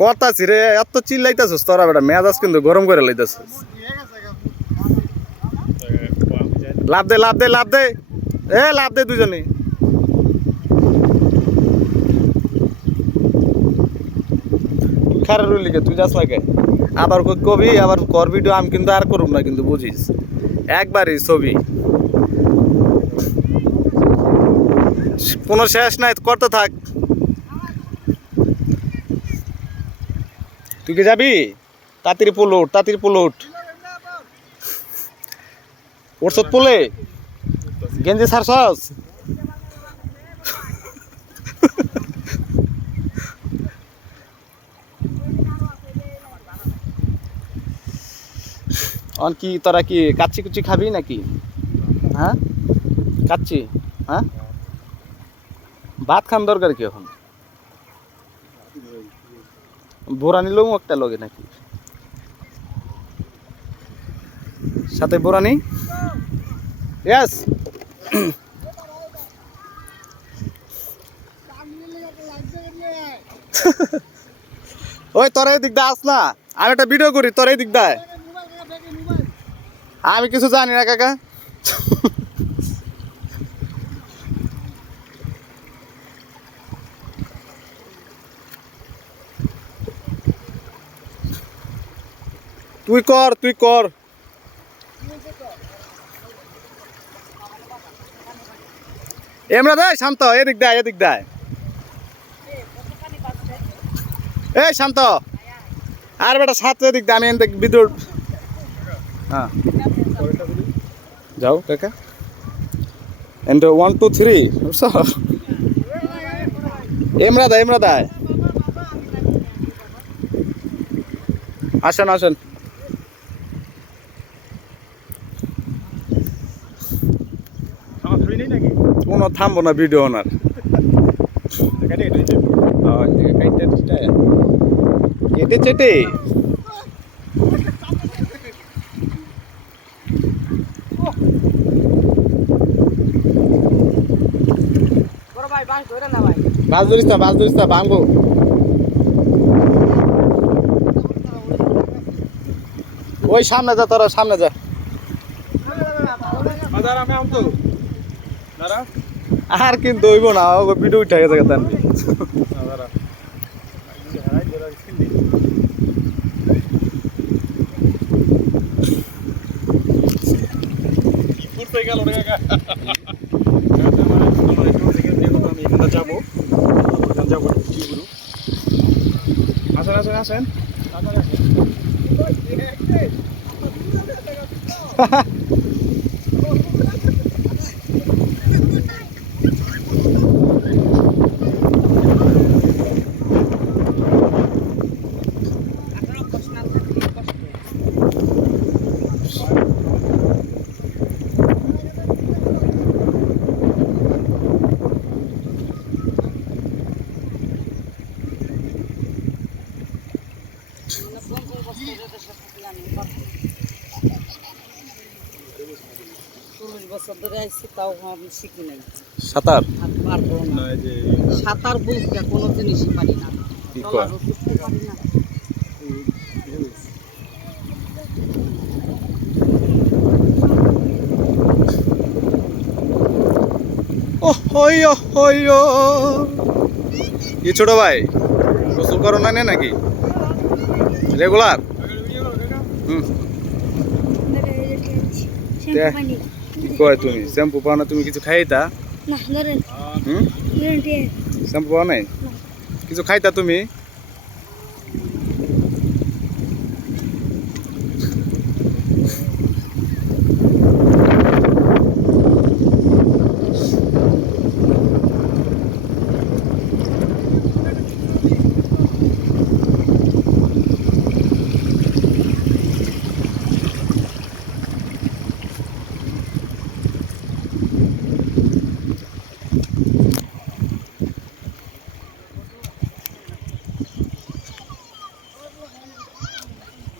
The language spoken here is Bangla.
করতাছি রে, এত চিল্লাইতাছিস তোরা বেটা, মেজাজ কিন্তু গরম করে লাইতাছিস। লাভ দে লাভ দে লাভ দে। এ, লাভ দে দুজনে খারাপ কে তুই যাস লাগে আবার কবি, আবার কর ভিডিও আমি কিন্তু আর করুম না কিন্তু বুঝিস। একবারই ছবি। কোনো শেষ নাই করতে থাক। তুই কি যাবি? তাড়াতাড়ি পোলো উঠ তাড়াতাড়ি পোলো উঠ। ওরসত পোলে। গেঞ্জি সারছস অন কি, তোরা কি কাচ্চি কুচি খাবি নাকি? হ্যাঁ? কাচ্চি হ্যাঁ? ভাত খান দরকার কি এখন? বোরা নিলেও একটা লগে নাকি? সাথে বোরা নেই? ইয়াস ওই, তোর এই দিক দিয়ে আস না। আমি একটা ভিডিও করি, তোর এই দিক দিয়ে আমি কিছু জানি না, কাকা। তুই কর তুই কর। এমরা দেয় শান্ত, এদিক দেয় এদিক দেয়। এই, শান্ত। আর বেটা, সাত এদিক দেয়, আমি এদিক বিদ্যুৎ হ্যাঁ। যাও, কাকা। এন্ড ওয়ান টু থ্রি বুঝছ এমরা দেয় এমরা দেয় আসেন আসেন। কোনো থামবো না ভিডিও ওনার কাটে চেটে না ওই সামনে যা, তোরা সামনে যা। আদার আমি আম দাঁড়া। আর কিন্তু হইব না ভিডিও উঠে গেছে এখানে যাব যাব আসেন আসেন আসেন আসেন। বছর ধরে আইসি তাও আমি শিখি নাই। সাঁতার? পারব না। সাঁতার বলতে কোনো জিনিসই পারি না। কি কয়? পারি না। কি ছোট ভাই? গোসল করো না নাকি? রেগুলার? হুম। কয় তুমি? শ্যাম্পু পাও না তুমি কিছু খাইতা? না ধরেন। হুম? শ্যাম্পু পাও নাই? কিছু খাইতা তুমি?